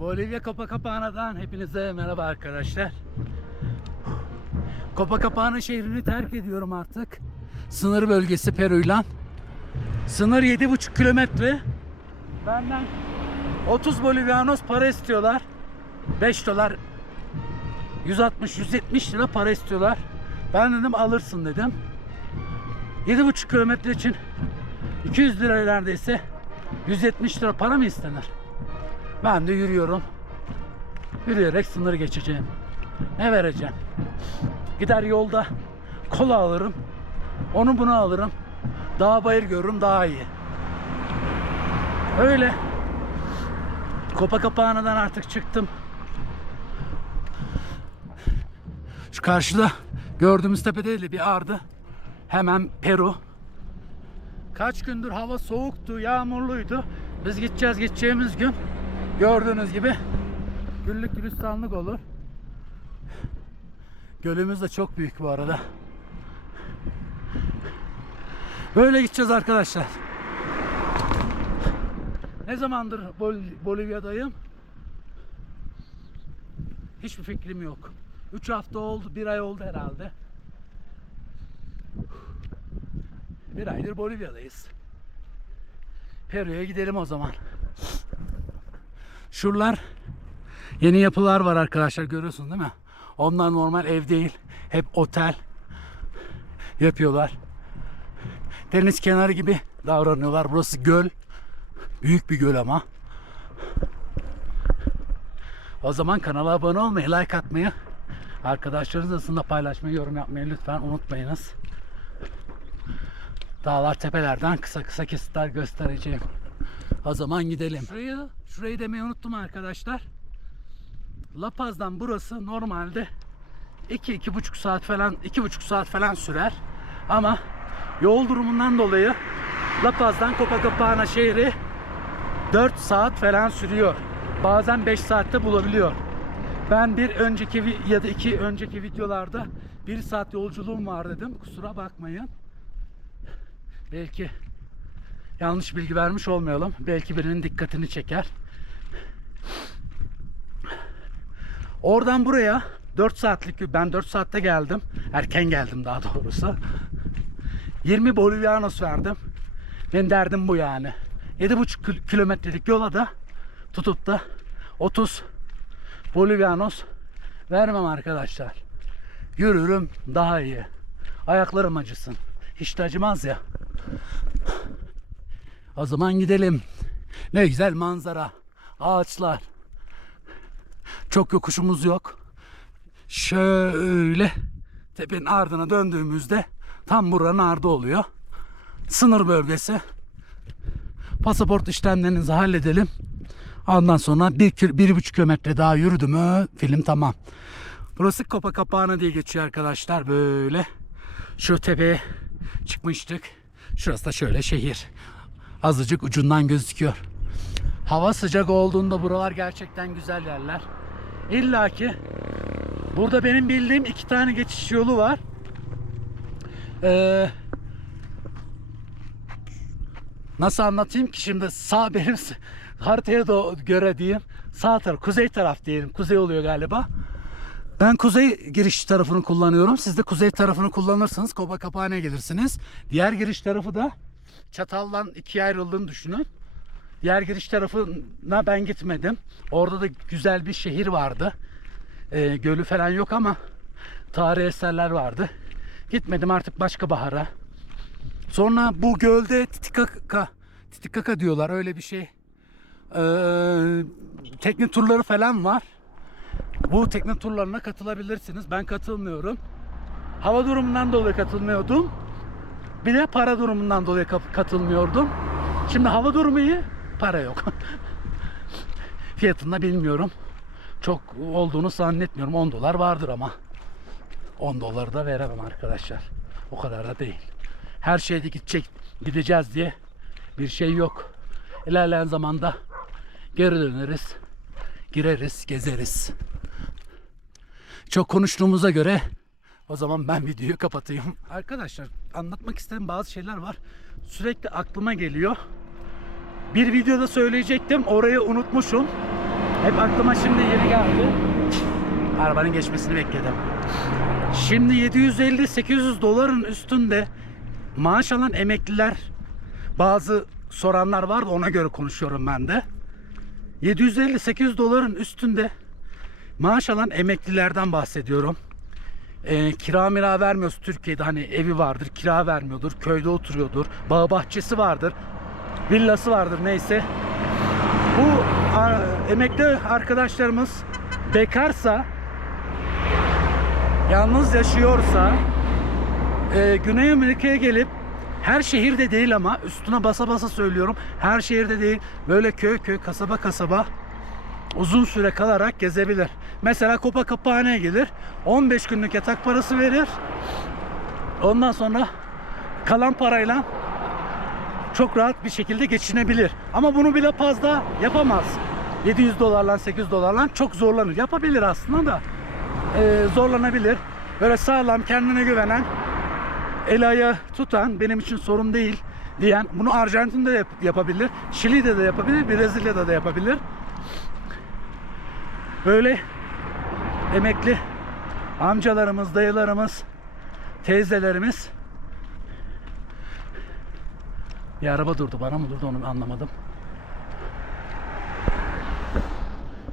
Bolivya Copacapana'dan hepinize merhaba arkadaşlar. Copacabana şehrini terk ediyorum artık. Sınır bölgesi Peru'yla. Sınır 7,5 kilometre. Benden 30 Bolivianos para istiyorlar. 5 dolar 160-170 lira para istiyorlar. Ben dedim alırsın dedim. 7,5 kilometre için 200 lira neredeyse 170 lira para mı istenir? Ben de yürüyorum. Yürüyerek sınırı geçeceğim. Ne vereceğim? Gider yolda kola alırım. Onu bunu alırım. Dağ bayır görürüm daha iyi. Öyle. Copacapana'dan artık çıktım. Şu karşıda gördüğümüz tepe değil de bir ardı. Hemen Peru. Kaç gündür hava soğuktu, yağmurluydu. Biz gideceğiz gideceğimiz gün gördüğünüz gibi güllük gülistanlık olur. Gölümüz de çok büyük bu arada. Böyle gideceğiz arkadaşlar. Ne zamandır Bol- Bolivya'dayım? Hiçbir fikrim yok. 3 hafta oldu, bir ay oldu herhalde. Bir aydır Bolivya'dayız. Peru'ya gidelim o zaman. Şuralar yeni yapılar var arkadaşlar görüyorsunuz değil mi? Onlar normal ev değil. Hep otel yapıyorlar. Deniz kenarı gibi davranıyorlar. Burası göl. Büyük bir göl ama. O zaman kanala abone olmayı, like atmayı, arkadaşlarınız arasında paylaşmayı, yorum yapmayı lütfen unutmayınız. Dağlar tepelerden kısa kısa kesitler göstereceğim. O zaman gidelim. Şurayı, şurayı demeyi unuttum arkadaşlar. La Paz'dan burası normalde 2-2,5 saat falan 2,5 saat falan sürer. Ama yol durumundan dolayı La Paz'dan Copacabana şehri 4 saat falan sürüyor. Bazen 5 saatte bulabiliyor. Ben bir önceki ya da iki önceki videolarda 1 saat yolculuğum var dedim. Kusura bakmayın. Belki yanlış bilgi vermiş olmayalım. Belki birinin dikkatini çeker. Oradan buraya 4 saatlik ben 4 saatte geldim. Erken geldim daha doğrusu. 20 Bolivianos verdim. Benim derdim bu yani. 7,5 kil- kilometrelik yola da tutup da 30 Bolivianos vermem arkadaşlar. Yürürüm daha iyi. Ayaklarım acısın. Hiç de acımaz ya. O zaman gidelim. Ne güzel manzara. Ağaçlar. Çok yokuşumuz yok. Şöyle tepenin ardına döndüğümüzde tam buranın ardı oluyor. Sınır bölgesi. Pasaport işlemlerinizi halledelim. Ondan sonra bir, bir buçuk kilometre daha yürüdü mü film tamam. Burası Copacabana diye geçiyor arkadaşlar böyle. Şu tepeye çıkmıştık. Şurası da şöyle şehir. Azıcık ucundan gözüküyor. Hava sıcak olduğunda buralar gerçekten güzel yerler. İlla ki burada benim bildiğim iki tane geçiş yolu var. Ee, nasıl anlatayım ki şimdi sağ benim haritaya da göre diyeyim sağ taraf kuzey taraf diyelim kuzey oluyor galiba. Ben kuzey giriş tarafını kullanıyorum. Siz de kuzey tarafını kullanırsanız Copacabana gelirsiniz. Diğer giriş tarafı da Çatal'dan ikiye ayrıldığını düşünün. Diğer giriş tarafına ben gitmedim. Orada da güzel bir şehir vardı. Ee, gölü falan yok ama tarihi eserler vardı. Gitmedim artık başka bahara. Sonra bu gölde Titikaka, Titikaka diyorlar öyle bir şey. Ee, tekne turları falan var. Bu tekne turlarına katılabilirsiniz. Ben katılmıyorum. Hava durumundan dolayı katılmıyordum. Bir de para durumundan dolayı ka- katılmıyordum. Şimdi hava durumu iyi, para yok. Fiyatını da bilmiyorum. Çok olduğunu zannetmiyorum. 10 dolar vardır ama. 10 doları da veremem arkadaşlar. O kadar da değil. Her şeyde gidecek, gideceğiz diye bir şey yok. İlerleyen zamanda geri döneriz. Gireriz, gezeriz. Çok konuştuğumuza göre o zaman ben videoyu kapatayım. Arkadaşlar anlatmak istediğim bazı şeyler var. Sürekli aklıma geliyor. Bir videoda söyleyecektim. Orayı unutmuşum. Hep aklıma şimdi yeri geldi. Arabanın geçmesini bekledim. Şimdi 750-800 doların üstünde maaş alan emekliler bazı soranlar var da ona göre konuşuyorum ben de. 750-800 doların üstünde maaş alan emeklilerden bahsediyorum. Ee, kira mira vermiyoruz Türkiye'de hani evi vardır kira vermiyordur köyde oturuyordur bağ bahçesi vardır villası vardır neyse bu a, emekli arkadaşlarımız bekarsa yalnız yaşıyorsa e, Güney Amerika'ya gelip her şehirde değil ama üstüne basa basa söylüyorum her şehirde değil böyle köy köy kasaba kasaba uzun süre kalarak gezebilir. Mesela Copacabana'ya gelir 15 günlük yatak parası verir ondan sonra kalan parayla çok rahat bir şekilde geçinebilir. Ama bunu bile fazla yapamaz. 700 dolarla 800 dolarla çok zorlanır. Yapabilir aslında da e, zorlanabilir. Böyle sağlam kendine güvenen el tutan benim için sorun değil diyen bunu Arjantin'de de yap- yapabilir. Şili'de de yapabilir. Brezilya'da da yapabilir. Böyle emekli amcalarımız, dayılarımız, teyzelerimiz bir araba durdu. Bana mı durdu onu anlamadım.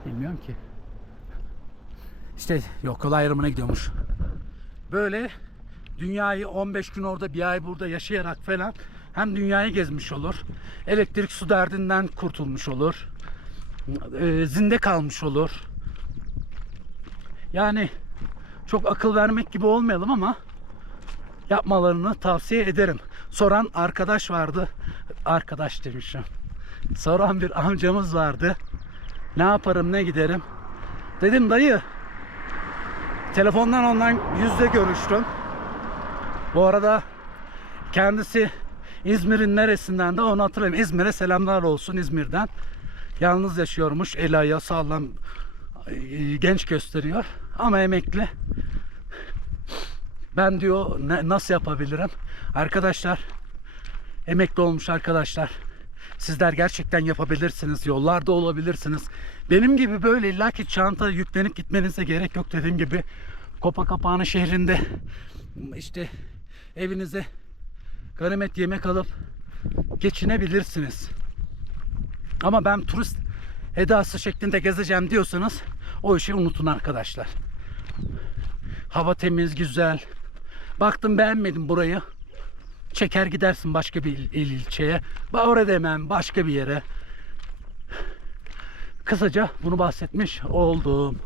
Bilmiyorum ki. İşte yok yol ayrımına gidiyormuş. Böyle dünyayı 15 gün orada bir ay burada yaşayarak falan hem dünyayı gezmiş olur. Elektrik su derdinden kurtulmuş olur. e, zinde kalmış olur. Yani çok akıl vermek gibi olmayalım ama yapmalarını tavsiye ederim. Soran arkadaş vardı. Arkadaş demişim. Soran bir amcamız vardı. Ne yaparım ne giderim. Dedim dayı telefondan ondan yüzde görüştüm. Bu arada kendisi İzmir'in neresinden de onu hatırlayayım. İzmir'e selamlar olsun İzmir'den. Yalnız yaşıyormuş. El ayağı sağlam e, genç gösteriyor. Ama emekli. Ben diyor ne, nasıl yapabilirim? Arkadaşlar emekli olmuş arkadaşlar. Sizler gerçekten yapabilirsiniz. Yollarda olabilirsiniz. Benim gibi böyle illaki çanta yüklenip gitmenize gerek yok dediğim gibi. Copacabana şehrinde işte evinize ganimet yemek alıp geçinebilirsiniz. Ama ben turist edası şeklinde gezeceğim diyorsanız o işi unutun arkadaşlar. Hava temiz, güzel. Baktım beğenmedim burayı. Çeker gidersin başka bir il, il ilçeye. Orada demem başka bir yere. Kısaca bunu bahsetmiş oldum.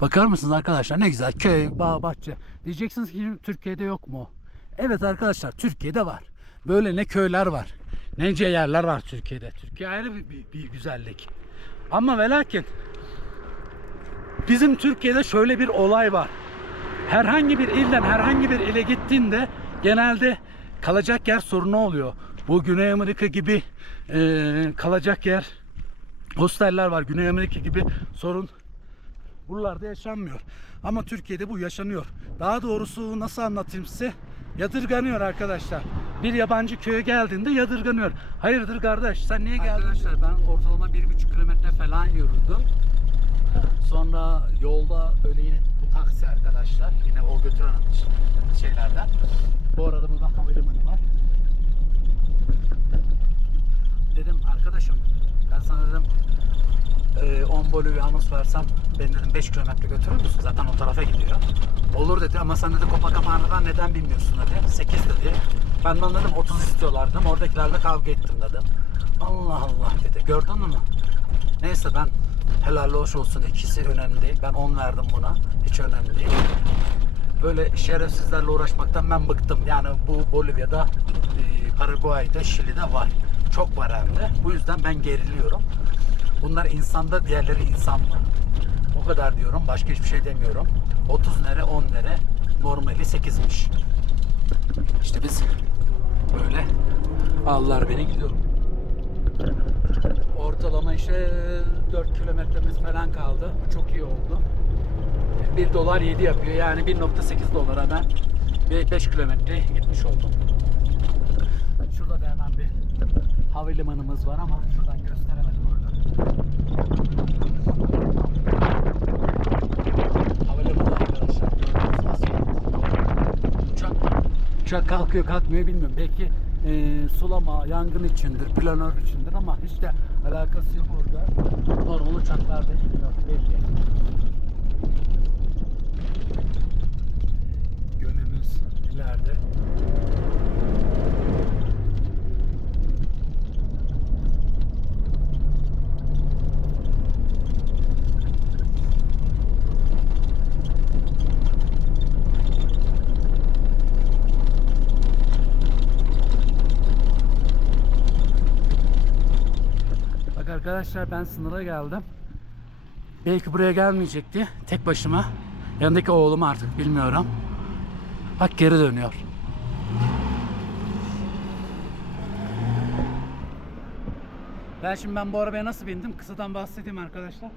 Bakar mısınız arkadaşlar ne güzel köy, bağ, bahçe. Diyeceksiniz ki Türkiye'de yok mu? Evet arkadaşlar Türkiye'de var. Böyle ne köyler var. Nece yerler var Türkiye'de. Türkiye ayrı bir, bir- bir güzellik. Ama ve lakin bizim Türkiye'de şöyle bir olay var. Herhangi bir ilden herhangi bir ile gittiğinde genelde kalacak yer sorunu oluyor. Bu Güney Amerika gibi e, kalacak yer hosteller var. Güney Amerika gibi sorun buralarda yaşanmıyor. Ama Türkiye'de bu yaşanıyor. Daha doğrusu nasıl anlatayım size? Yadırganıyor arkadaşlar. Bir yabancı köye geldiğinde yadırganıyor. Hayırdır kardeş sen niye geldin? Arkadaşlar ben ortalama bir buçuk kilometre falan yürüdüm. Yolda böyle yine bu taksi arkadaşlar. Yine o götüren şeylerden. Bu arada burada havalimanı var. Dedim arkadaşım ben sana dedim e, 10 bölü bir anons versem beni dedim 5 kilometre götürür müsün? Zaten o tarafa gidiyor. Olur dedi ama sen dedi Copacabana'dan neden bilmiyorsun dedi. 8 dedi. Ben de dedim 30 istiyorlar dedim. Oradakilerle kavga ettim dedim. Allah Allah dedi. Gördün mü? Neyse ben helal hoş olsun ikisi önemli değil. Ben 10 verdim buna. Hiç önemli değil. Böyle şerefsizlerle uğraşmaktan ben bıktım. Yani bu Bolivya'da, e, Paraguay'da, Şili'de var. Çok var hem de. Bu yüzden ben geriliyorum. Bunlar insanda, diğerleri insan mı? O kadar diyorum. Başka hiçbir şey demiyorum. 30 nere, 10 nere. Normali 8'miş. İşte biz böyle Allah beni gidiyorum ortalama işte 4 kilometremiz falan kaldı. Bu çok iyi oldu. 1 dolar 7 yapıyor. Yani 1.8 dolara ben 5 kilometre gitmiş oldum. Şurada da hemen bir havalimanımız var ama şuradan gösteremedim orada. Havalimanı arkadaşlar. Uçak, uçak kalkıyor kalkmıyor bilmiyorum. Belki e, sulama, yangın içindir, planör içindir ama de alakası yok orada. Normal uçaklar da iniyor belli. Gölümüz ileride. Bak arkadaşlar ben sınıra geldim. Belki buraya gelmeyecekti. Tek başıma. Yanındaki oğlum artık bilmiyorum. Bak geri dönüyor. Ben şimdi ben bu arabaya nasıl bindim? Kısadan bahsedeyim arkadaşlar.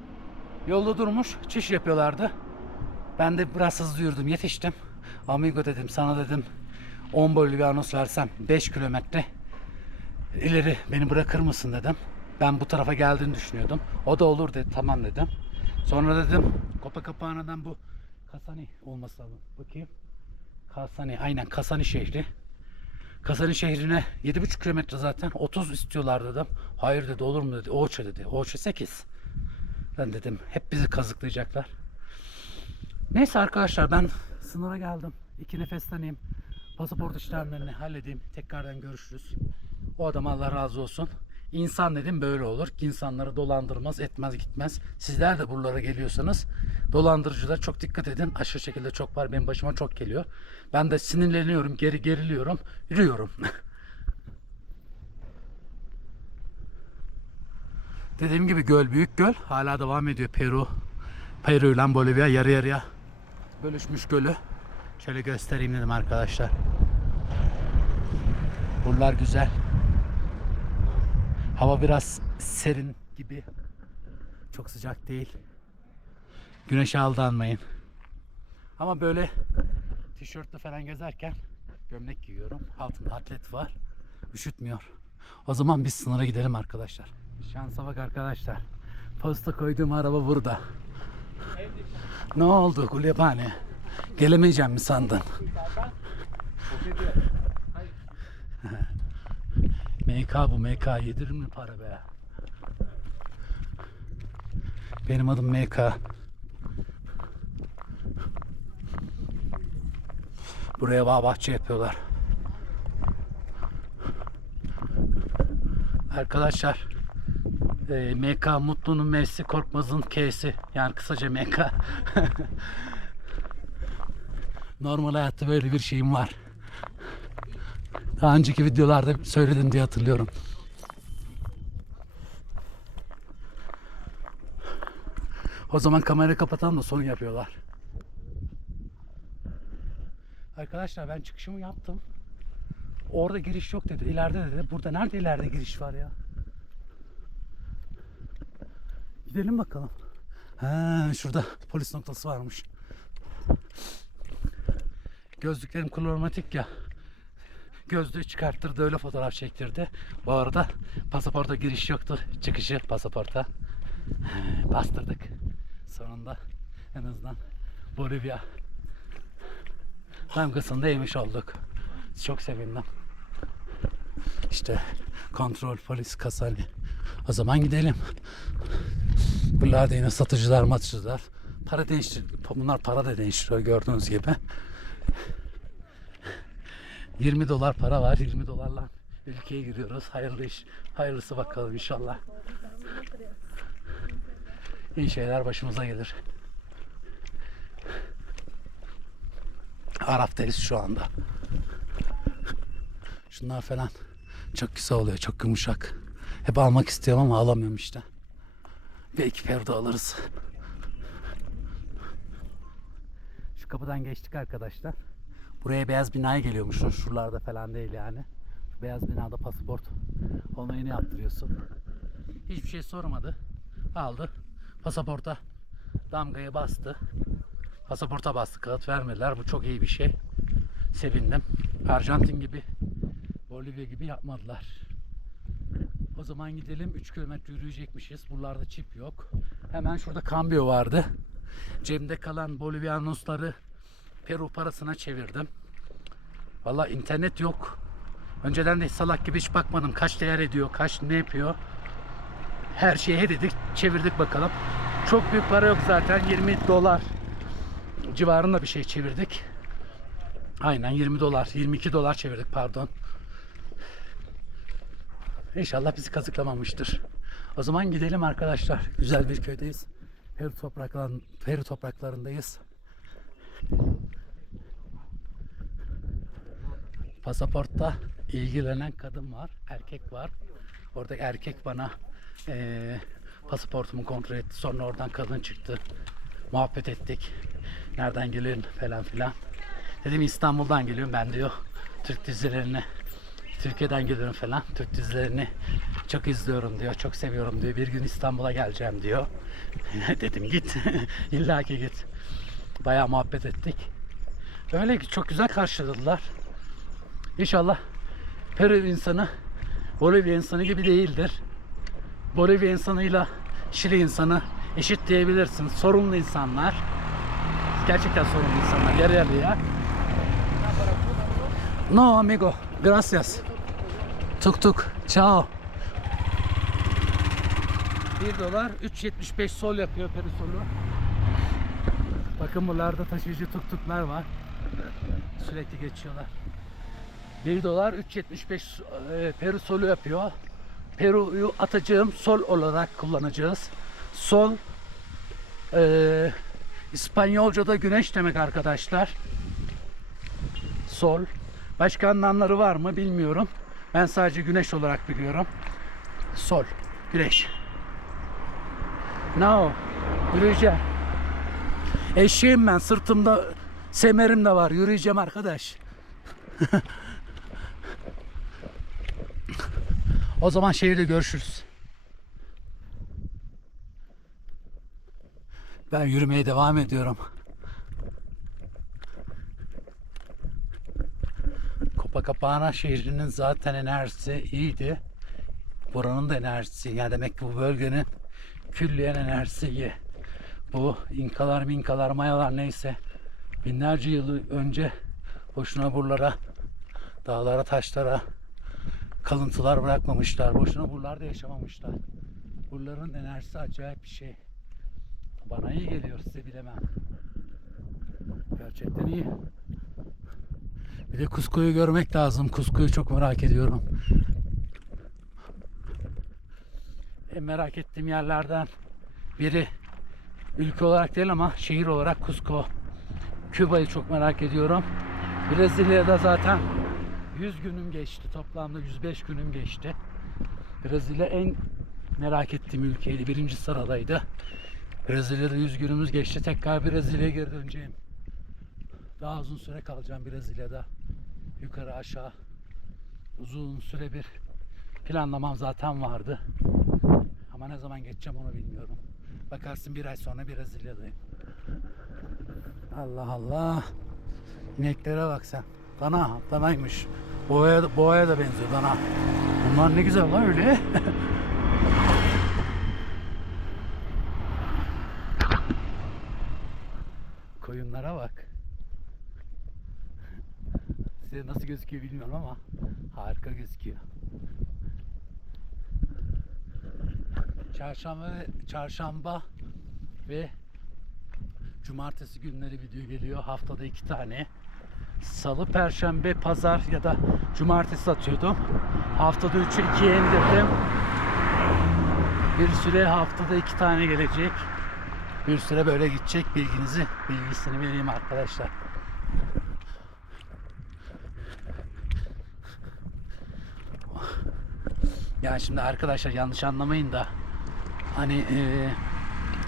Yolda durmuş, çiş yapıyorlardı. Ben de biraz hızlı yürüdüm, yetiştim. Amigo dedim, sana dedim 10 bolivianos versem 5 kilometre ileri beni bırakır mısın dedim. Ben bu tarafa geldiğini düşünüyordum. O da olur dedi. Tamam dedim. Sonra dedim Copacabana'dan bu Kasani olması lazım. Bakayım. Kasani aynen Kasani şehri. Kasani şehrine 7,5 kilometre zaten 30 istiyorlar dedim. Hayır dedi olur mu dedi. Oğaça dedi. Oğaça 8. Ben dedim hep bizi kazıklayacaklar. Neyse arkadaşlar ben sınıra geldim. İki nefesleneyim. Pasaport işlemlerini halledeyim. Tekrardan görüşürüz. O adam Allah razı olsun. İnsan dedim böyle olur. İnsanları dolandırmaz, etmez, gitmez. Sizler de buralara geliyorsanız dolandırıcılar çok dikkat edin. Aşırı şekilde çok var. Benim başıma çok geliyor. Ben de sinirleniyorum, geri geriliyorum, yürüyorum. Dediğim gibi göl büyük göl. Hala devam ediyor Peru. Peru ile Bolivya yarı yarıya bölüşmüş gölü. Şöyle göstereyim dedim arkadaşlar. Buralar güzel. Hava biraz serin gibi. Çok sıcak değil. Güneşe aldanmayın. Ama böyle tişörtle falan gezerken gömlek giyiyorum. Altında atlet var. Üşütmüyor. O zaman biz sınıra gidelim arkadaşlar. Şansa bak arkadaşlar. Posta koyduğum araba burada. Ne oldu Gulyabani? Gelemeyeceğim mi sandın? MK bu MK yedirir mi para be? Benim adım MK. Buraya bağ bahçe yapıyorlar. Arkadaşlar e, MK Mutlu'nun M'si Korkmaz'ın K'si yani kısaca MK Normal hayatta böyle bir şeyim var. Daha önceki videolarda söyledim diye hatırlıyorum. O zaman kamerayı kapatan da sorun yapıyorlar. Arkadaşlar ben çıkışımı yaptım. Orada giriş yok dedi. İleride dedi. Burada nerede ileride giriş var ya? Gidelim bakalım. Ha, şurada polis noktası varmış. Gözlüklerim kromatik ya. Gözlüğü çıkarttırdı öyle fotoğraf çektirdi. Bu arada pasaporta giriş yoktu. Çıkışı pasaporta. Bastırdık. Sonunda en azından Bolivya damgasını da yemiş olduk. Çok sevindim. İşte kontrol polis kasali. O zaman gidelim. Bunlar da yine satıcılar matıcılar. Para değiştir. Bunlar para da değiştiriyor gördüğünüz gibi. 20 dolar para var. 20 dolarla ülkeye giriyoruz. Hayırlı iş. Hayırlısı bakalım inşallah. İyi şeyler başımıza gelir. Araf'tayız şu anda. Şunlar falan çok güzel oluyor. Çok yumuşak. Hep almak istiyorum ama alamıyorum işte. Belki perde alırız. Şu kapıdan geçtik arkadaşlar. Buraya beyaz binaya geliyormuşsun. Şuralarda falan değil yani. Beyaz binada pasaport onayını yaptırıyorsun. Hiçbir şey sormadı. Aldı. Pasaporta damgayı bastı. Pasaporta bastı. Kağıt vermediler. Bu çok iyi bir şey. Sevindim. Arjantin gibi Bolivya gibi yapmadılar. O zaman gidelim 3 kilometre yürüyecekmişiz. Buralarda çip yok. Hemen şurada kambiyo vardı. Cebimde kalan Bolivyanosları Peru parasına çevirdim. Valla internet yok. Önceden de salak gibi hiç bakmadım. Kaç değer ediyor, kaç ne yapıyor. Her şeye dedik, çevirdik bakalım. Çok büyük para yok zaten. 20 dolar civarında bir şey çevirdik. Aynen 20 dolar, 22 dolar çevirdik pardon. İnşallah bizi kazıklamamıştır. O zaman gidelim arkadaşlar. Güzel bir köydeyiz. Peru toprakların Peru topraklarındayız. Pasaportta ilgilenen kadın var, erkek var. Orada erkek bana eee, pasaportumu kontrol etti. Sonra oradan kadın çıktı. Muhabbet ettik. Nereden geliyorsun falan filan. Dedim İstanbul'dan geliyorum ben diyor. Türk dizilerini Türkiye'den geliyorum falan. Türk dizilerini çok izliyorum diyor. Çok seviyorum diyor. Bir gün İstanbul'a geleceğim diyor. Dedim git. İlla ki git. Bayağı muhabbet ettik. Öyle ki çok güzel karşıladılar. İnşallah Peru insanı Bolivya insanı gibi değildir. Bolivya insanıyla Şili insanı eşit diyebilirsin. Sorunlu insanlar. Gerçekten sorunlu insanlar. Yarı yarıya. No amigo. Gracias. Tuk tuk. Ciao. 1 dolar 3.75 sol yapıyor Peru solu. Bakın buralarda taşıyıcı tuk tuklar var. Sürekli geçiyorlar. 1 dolar 3.75 e, Peru solu yapıyor. Peru'yu atacağım sol olarak kullanacağız. Sol e, İspanyolca'da güneş demek arkadaşlar. Sol. Başka anlamları var mı bilmiyorum. Ben sadece güneş olarak biliyorum. Sol. Güneş. Now. Yürüyeceğim. Eşeğim ben. Sırtımda semerim de var. Yürüyeceğim arkadaş. o zaman şehirde görüşürüz. Ben yürümeye devam ediyorum. Copacabana şehrinin zaten enerjisi iyiydi. Buranın da enerjisi yani demek ki bu bölgenin külliyen enerjisi iyi. Bu inkalar minkalar mayalar neyse binlerce yıl önce boşuna buralara dağlara taşlara kalıntılar bırakmamışlar. Boşuna buralarda yaşamamışlar. Buraların enerjisi acayip bir şey. Bana iyi geliyor size bilemem. Gerçekten iyi. Bir de Cusco'yu görmek lazım. Cusco'yu çok merak ediyorum. En merak ettiğim yerlerden biri ülke olarak değil ama şehir olarak Cusco. Küba'yı çok merak ediyorum. Brezilya'da zaten 100 günüm geçti. Toplamda 105 günüm geçti. Brezilya en merak ettiğim ülkeydi. Birinci sıradaydı. Brezilya'da 100 günümüz geçti. Tekrar Brezilya'ya geri döneceğim. Daha uzun süre kalacağım Brezilya'da. Yukarı aşağı uzun süre bir planlamam zaten vardı. Ama ne zaman geçeceğim onu bilmiyorum. Bakarsın bir ay sonra Brezilya'dayım. Allah Allah. İneklere bak sen. Dana, danaymış. Boğaya, boğaya da benziyor dana. Bunlar ne güzel lan öyle. Koyunlara bak. Size nasıl gözüküyor bilmiyorum ama harika gözüküyor. Çarşamba ve çarşamba ve cumartesi günleri video geliyor. Haftada iki tane. Salı, perşembe, pazar ya da cumartesi atıyordum. Haftada 3'e 2'ye indirdim. Bir süre haftada iki tane gelecek. Bir süre böyle gidecek bilginizi, bilgisini vereyim arkadaşlar. Yani şimdi arkadaşlar yanlış anlamayın da hani eee,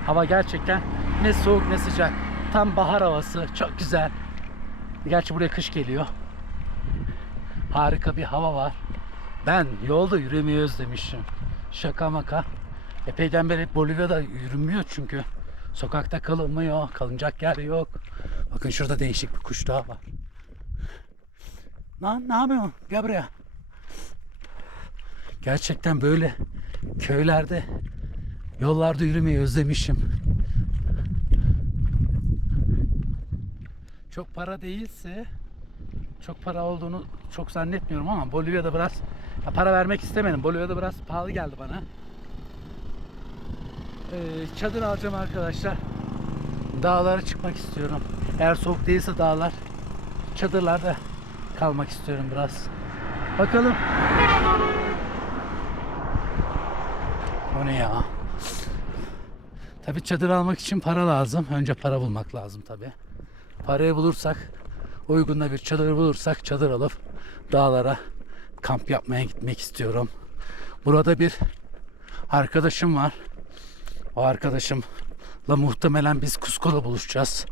hava gerçekten ne soğuk ne sıcak. Tam bahar havası çok güzel. Gerçi buraya kış geliyor. Harika bir hava var. Ben yolda yürümeyi özlemişim. Şaka maka. Epeyden beri Bolivya'da yürünmüyor çünkü. Sokakta kalınmıyor. Kalınacak yer yok. Bakın şurada değişik bir kuş daha var. Lan ne yapıyorsun? Gel buraya. Gerçekten böyle köylerde yollarda yürümeyi özlemişim. Çok para değilse çok para olduğunu çok zannetmiyorum ama Bolivya'da biraz ya para vermek istemedim. Bolivya'da biraz pahalı geldi bana. Ee, çadır alacağım arkadaşlar. Dağlara çıkmak istiyorum. Eğer soğuk değilse dağlar, çadırlarda kalmak istiyorum biraz. Bakalım. O ne ya? Tabii çadır almak için para lazım. Önce para bulmak lazım tabii. Parayı bulursak, uygun da bir çadır bulursak çadır alıp dağlara kamp yapmaya gitmek istiyorum. Burada bir arkadaşım var. O arkadaşımla muhtemelen biz Cusco'da buluşacağız.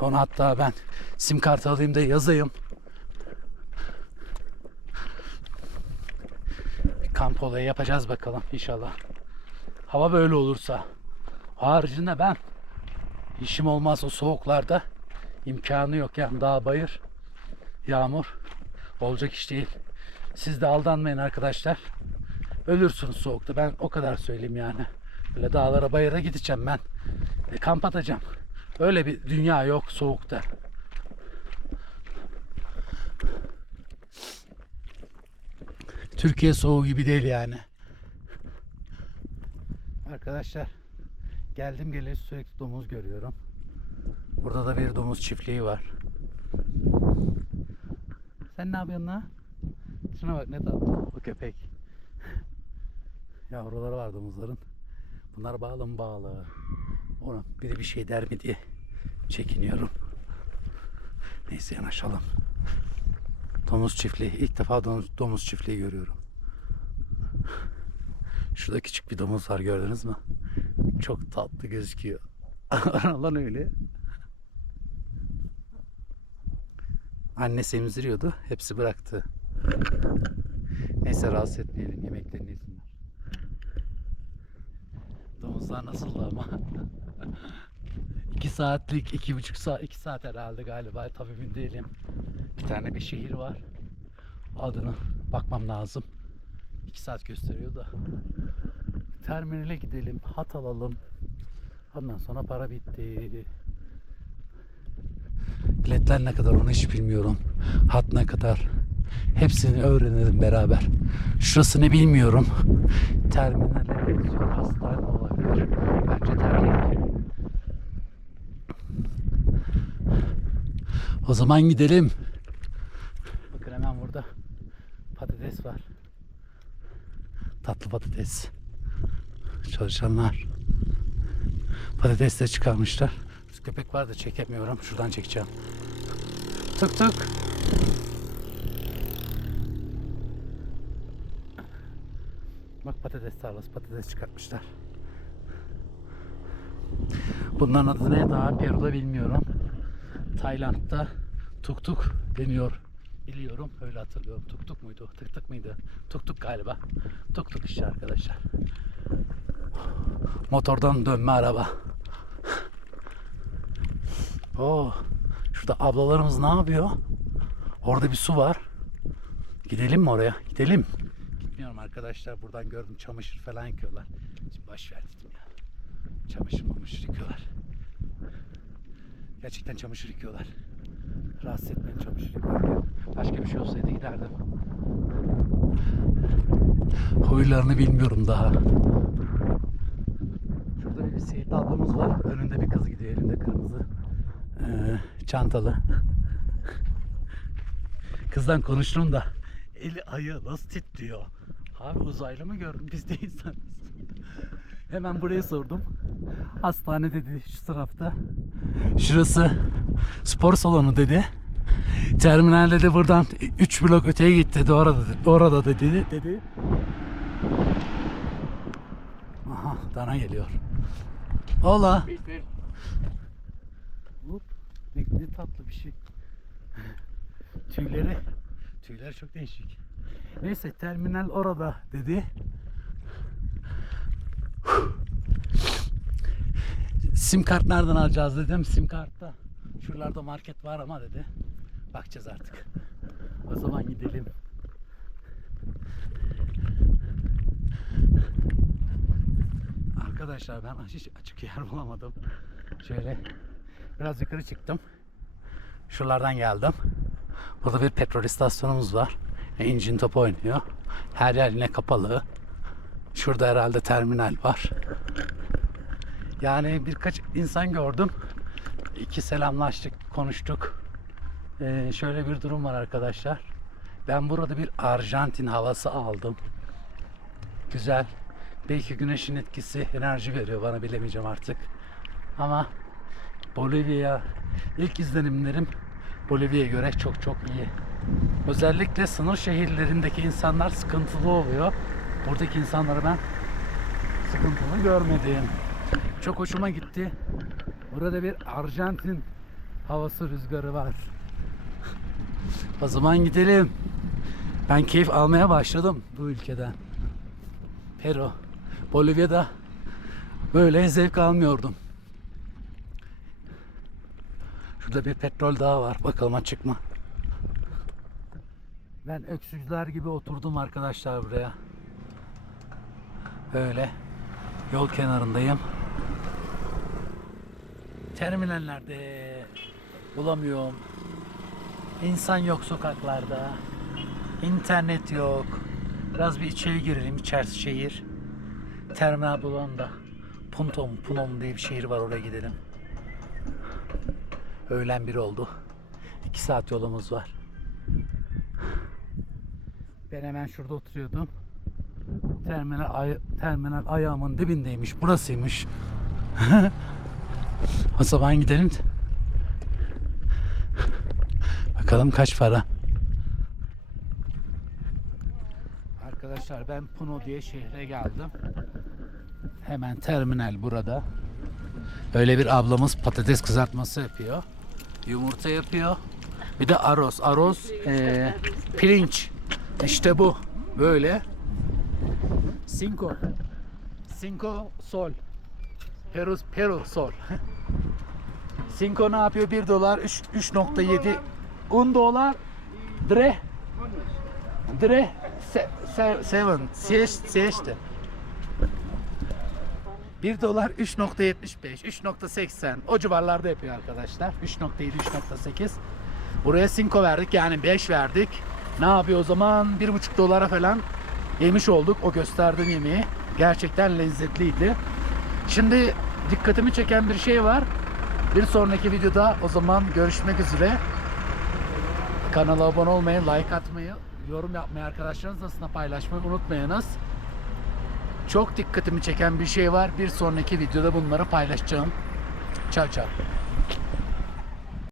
Onu hatta ben sim kart alayım da yazayım. Kamp olayı yapacağız bakalım inşallah. Hava böyle olursa. Haricinde ben işim olmaz o soğuklarda imkanı yok yani dağ bayır yağmur olacak iş değil. Siz de aldanmayın arkadaşlar. Ölürsünüz soğukta. Ben o kadar söyleyeyim yani. Böyle dağlara bayıra gideceğim ben. E, kamp atacağım. Öyle bir dünya yok soğukta. Türkiye soğuğu gibi değil yani. Arkadaşlar geldim geleli sürekli domuz görüyorum. Burada da bir domuz çiftliği var. Sen ne yapıyorsun lan? Şuna bak ne tatlı. O köpek. Yavruları var domuzların. Bunlar bağlı mı bağlı? Ona biri bir şey der mi diye çekiniyorum. Neyse yanaşalım. Domuz çiftliği. İlk defa domuz, domuz çiftliği görüyorum. Şurada küçük bir domuz var gördünüz mü? Çok tatlı gözüküyor. Lan öyle. Annesi emziriyordu. Hepsi bıraktı. Neyse rahatsız etmeyelim. Yemeklerini yesinler. Domuzlar nasıldı ama? iki saatlik, iki buçuk saat, iki saat herhalde galiba. Tabii emin değilim. Bir tane bir şehir var. Adını bakmam lazım. İki saat gösteriyor da. Terminale gidelim, hat alalım. Ondan sonra para bitti. Biletler ne kadar onu hiç bilmiyorum. Hat ne kadar. Hepsini öğrenelim beraber. Şurası ne bilmiyorum. Terminale benziyor. Hastane olabilir. Bence terminal. O zaman gidelim. Bakın hemen burada patates var. Tatlı patates. Çalışanlar. Patates de çıkarmışlar. Köpek var da çekemiyorum. Şuradan çekeceğim. Tık tık. Bak patates tarlası patates çıkartmışlar. Bunların adı ne daha Peru'da bilmiyorum. Tayland'da tuk tuk deniyor. Biliyorum öyle hatırlıyorum. Tuk tuk muydu? Tık tık mıydı? Tuk tuk galiba. Tuk tuk işte arkadaşlar. Motordan dönme araba. Oo, şurada ablalarımız ne yapıyor? Orada bir su var. Gidelim mi oraya? Gidelim. Gitmiyorum arkadaşlar. Buradan gördüm çamaşır falan yıkıyorlar. Şimdi boş ver dedim ya. Çamaşır mamaşır yıkıyorlar. Gerçekten çamaşır yıkıyorlar. Rahatsız etmeyin çamaşır yıkarken. Başka bir şey olsaydı giderdim. Huylarını bilmiyorum daha. Şurada bir Seyit ablamız var. Önünde bir kız gidiyor elinde kırmızı ee, çantalı. Kızdan konuştum da eli ayağı nasıl titriyor. Abi uzaylı mı gördün biz de insanız. Hemen buraya sordum. Hastane dedi şu tarafta. Şurası spor salonu dedi. Terminalde de buradan 3 blok öteye git dedi. Orada, orada dedi. dedi. Aha dana geliyor. Ola. Hop, ne, ne tatlı bir şey. Tüyleri, tüyleri çok değişik. Neyse terminal orada dedi. Sim kart nereden alacağız dedim. Sim kartta şuralarda market var ama dedi. Bakacağız artık. O zaman gidelim. Arkadaşlar ben hiç açık yer bulamadım. Şöyle biraz yukarı çıktım. Şuralardan geldim. Burada bir petrol istasyonumuz var. E, İncin top oynuyor. Her yer yine kapalı. Şurada herhalde terminal var. Yani birkaç insan gördüm. İki selamlaştık, konuştuk. Ee, şöyle bir durum var arkadaşlar. Ben burada bir Arjantin havası aldım. Güzel. Belki güneşin etkisi enerji veriyor bana bilemeyeceğim artık. Ama Bolivya ilk izlenimlerim Bolivya'ya göre çok çok iyi. Özellikle sınır şehirlerindeki insanlar sıkıntılı oluyor. Buradaki insanları ben sıkıntılı görmedim. Çok hoşuma gitti. Burada bir Arjantin havası rüzgarı var. O zaman gidelim. Ben keyif almaya başladım bu ülkeden. Peru, Bolivya'da böyle zevk almıyordum. Şurada bir petrol dağı var. Bakalım açık mı? Ben öksüzler gibi oturdum arkadaşlar buraya. Böyle yol kenarındayım. Terminallerde bulamıyorum. İnsan yok sokaklarda. İnternet yok. Biraz bir içeri girelim. İçerisi şehir. Terminal Bulanda. Puntom, Punom diye bir şehir var oraya gidelim. Öğlen bir oldu. İki saat yolumuz var. Ben hemen şurada oturuyordum. Terminal, ay- terminal ayağımın dibindeymiş. Burasıymış. o zaman gidelim. Bakalım kaç para. Arkadaşlar ben Puno diye şehre geldim. Hemen terminal burada. Öyle bir ablamız patates kızartması yapıyor. Yumurta yapıyor. Bir de aros. Aros eee, pirinç. İşte bu. Böyle. Cinco. Cinco sol. Peru, Peru sol. Cinco ne yapıyor? 1 dolar 3 3.7 un dolar dre dre se, se, seven sieste sieste 1 dolar 3.75 3.80 o civarlarda yapıyor arkadaşlar. 3.7 3.8 buraya 5 verdik yani 5 verdik. Ne yapıyor o zaman? 1.5 dolara falan yemiş olduk o gösterdiğim yemeği. Gerçekten lezzetliydi. Şimdi dikkatimi çeken bir şey var. Bir sonraki videoda o zaman görüşmek üzere. Kanala abone olmayı like atmayı yorum yapmayı arkadaşlarınızla paylaşmayı unutmayınız çok dikkatimi çeken bir şey var. Bir sonraki videoda bunları paylaşacağım. Çao çao.